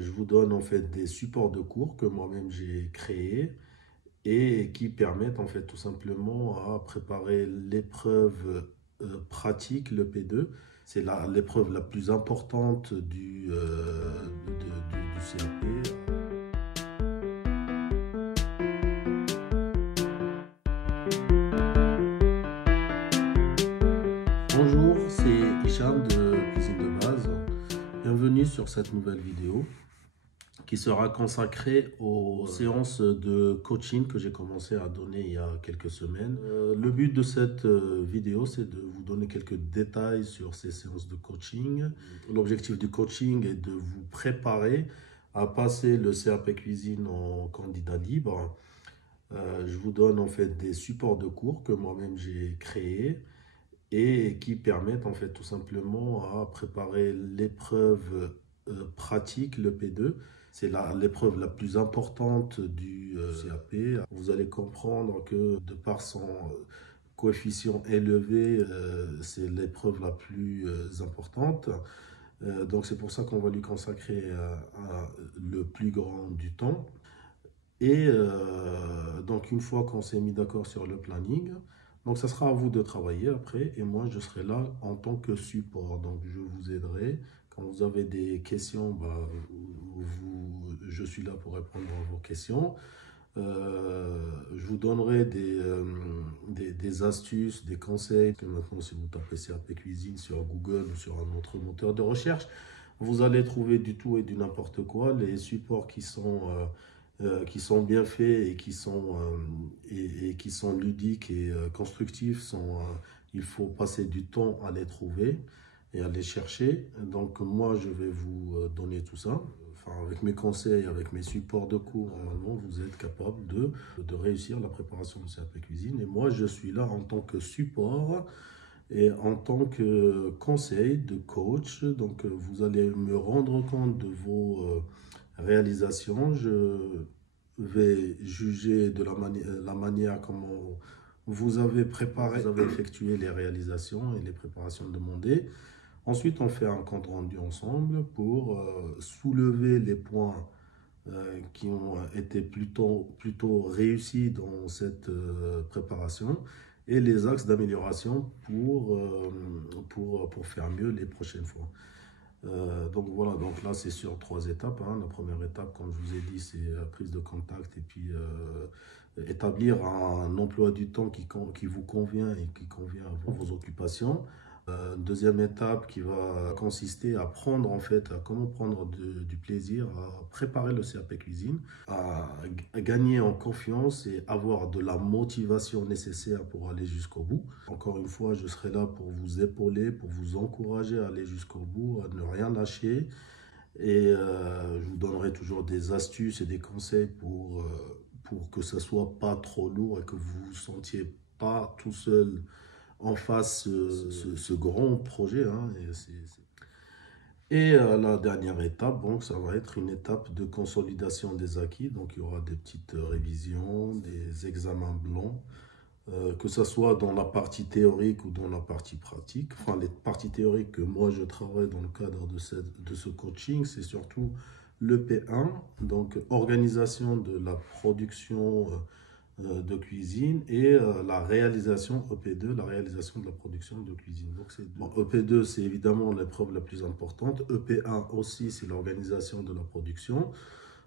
Je vous donne en fait des supports de cours que moi-même j'ai créés et qui permettent en fait tout simplement à préparer l'épreuve pratique, le P2. C'est l'épreuve la plus importante du CAP. Bonjour, c'est Hicham de Cuisine de Base. Bienvenue sur cette nouvelle vidéo qui sera consacrée aux séances de coaching que j'ai commencé à donner il y a quelques semaines. Le but de cette vidéo, c'est de vous donner quelques détails sur ces séances de coaching. L'objectif du coaching est de vous préparer à passer le CAP Cuisine en candidat libre. Je vous donne en fait des supports de cours que moi-même j'ai créés et qui permettent en fait tout simplement à préparer l'épreuve pratique, le P2. C'est l'épreuve la plus importante du CAP. Vous allez comprendre que de par son coefficient élevé, c'est l'épreuve la plus importante. Donc c'est pour ça qu'on va lui consacrer le plus grand du temps. Et donc, une fois qu'on s'est mis d'accord sur le planning, donc ça sera à vous de travailler après. Et moi, je serai là en tant que support. Donc, je vous aiderai. Quand vous avez des questions, bah, je suis là pour répondre à vos questions. Je vous donnerai des astuces, des conseils. Que maintenant, si vous tapez CAP Cuisine sur Google ou sur un autre moteur de recherche, vous allez trouver du tout et du n'importe quoi. Les supports qui sont bien faits et qui sont ludiques et constructifs, il faut passer du temps à les trouver et à les chercher. Donc moi, je vais vous donner tout ça. Enfin, avec mes conseils, avec mes supports de cours, normalement, vous êtes capable de réussir la préparation de CAP Cuisine. Et moi, je suis là en tant que support et en tant que conseil de coach. Donc, vous allez me rendre compte de vos réalisations. Je vais juger de la manière comment vous avez préparé, vous avez effectué les réalisations et les préparations demandées. Ensuite, on fait un compte rendu ensemble pour soulever les points qui ont été plutôt réussis dans cette préparation et les axes d'amélioration pour faire mieux les prochaines fois. Donc voilà, donc là c'est sur 3 étapes, hein. La première étape, comme je vous ai dit, c'est prise de contact et puis établir un emploi du temps qui vous convient et qui convient à vos occupations. Deuxième étape qui va consister à prendre en fait, à comment prendre du plaisir à préparer le CAP cuisine, à gagner en confiance et avoir de la motivation nécessaire pour aller jusqu'au bout. Encore une fois, je serai là pour vous épauler, pour vous encourager à aller jusqu'au bout, à ne rien lâcher. Et je vous donnerai toujours des astuces et des conseils pour que ce soit pas trop lourd et que vous ne vous sentiez pas tout seul en face ce grand projet, hein. Et la dernière étape, donc, ça va être une étape de consolidation des acquis. Donc, il y aura des petites révisions, des examens blancs, que ce soit dans la partie théorique ou dans la partie pratique. Enfin, les parties théoriques que moi je travaille dans le cadre de ce coaching, c'est surtout le P1, donc organisation de la production de cuisine et la réalisation EP2, la réalisation de la production de cuisine. Donc bon, EP2, c'est évidemment l'épreuve la plus importante. EP1 aussi, c'est l'organisation de la production.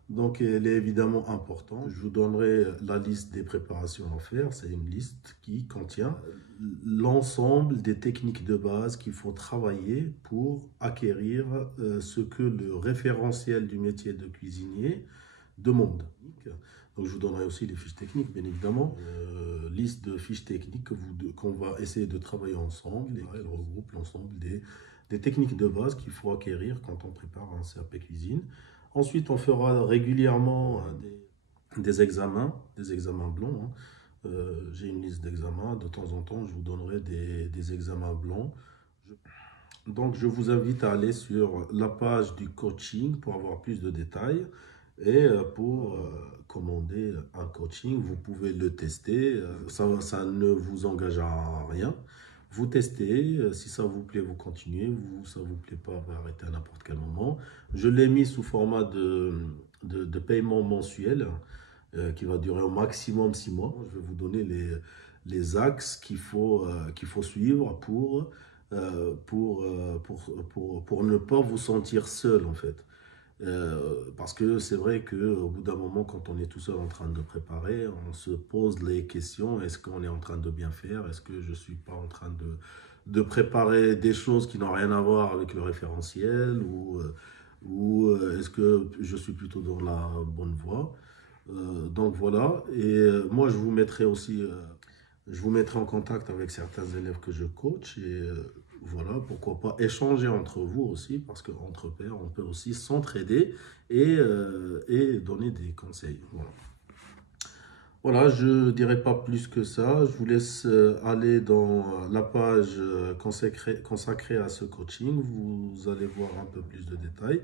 Donc, elle est évidemment importante. Je vous donnerai la liste des préparations à faire. C'est une liste qui contient l'ensemble des techniques de base qu'il faut travailler pour acquérir ce que le référentiel du métier de cuisinier demande. Donc, je vous donnerai aussi les fiches techniques, bien évidemment. Liste de fiches techniques qu'on va essayer de travailler ensemble. Et elle regroupe l'ensemble des techniques de base qu'il faut acquérir quand on prépare un CAP cuisine. Ensuite, on fera régulièrement des examens blancs, hein. J'ai une liste d'examens. De temps en temps, je vous donnerai des examens blancs. Donc, je vous invite à aller sur la page du coaching pour avoir plus de détails. Et pour commander un coaching, vous pouvez le tester. Ça ne vous engage à rien. vous testez. Si ça vous plaît, vous continuez. Ça vous plaît pas, vous arrêtez à n'importe quel moment. Je l'ai mis sous format de paiement mensuel qui va durer au maximum 6 mois. Je vais vous donner les axes qu'il faut suivre pour ne pas vous sentir seul en fait. Parce que c'est vrai qu'au bout d'un moment, quand on est tout seul en train de préparer, on se pose les questions, est-ce qu'on est en train de bien faire? Est-ce que je ne suis pas en train de préparer des choses qui n'ont rien à voir avec le référentiel? Ou est-ce que je suis plutôt dans la bonne voie? Donc voilà, et moi je vous mettrai en contact avec certains élèves que je coach, et voilà, pourquoi pas échanger entre vous aussi, parce qu'entre pairs, on peut aussi s'entraider et donner des conseils. Voilà. Voilà, je ne dirai pas plus que ça. Je vous laisse aller dans la page consacrée à ce coaching. Vous allez voir un peu plus de détails.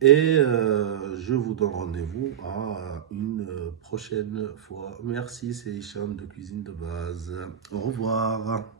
Et je vous donne rendez-vous à une prochaine fois. Merci, c'est Hicham de Cuisine de Base. Au revoir.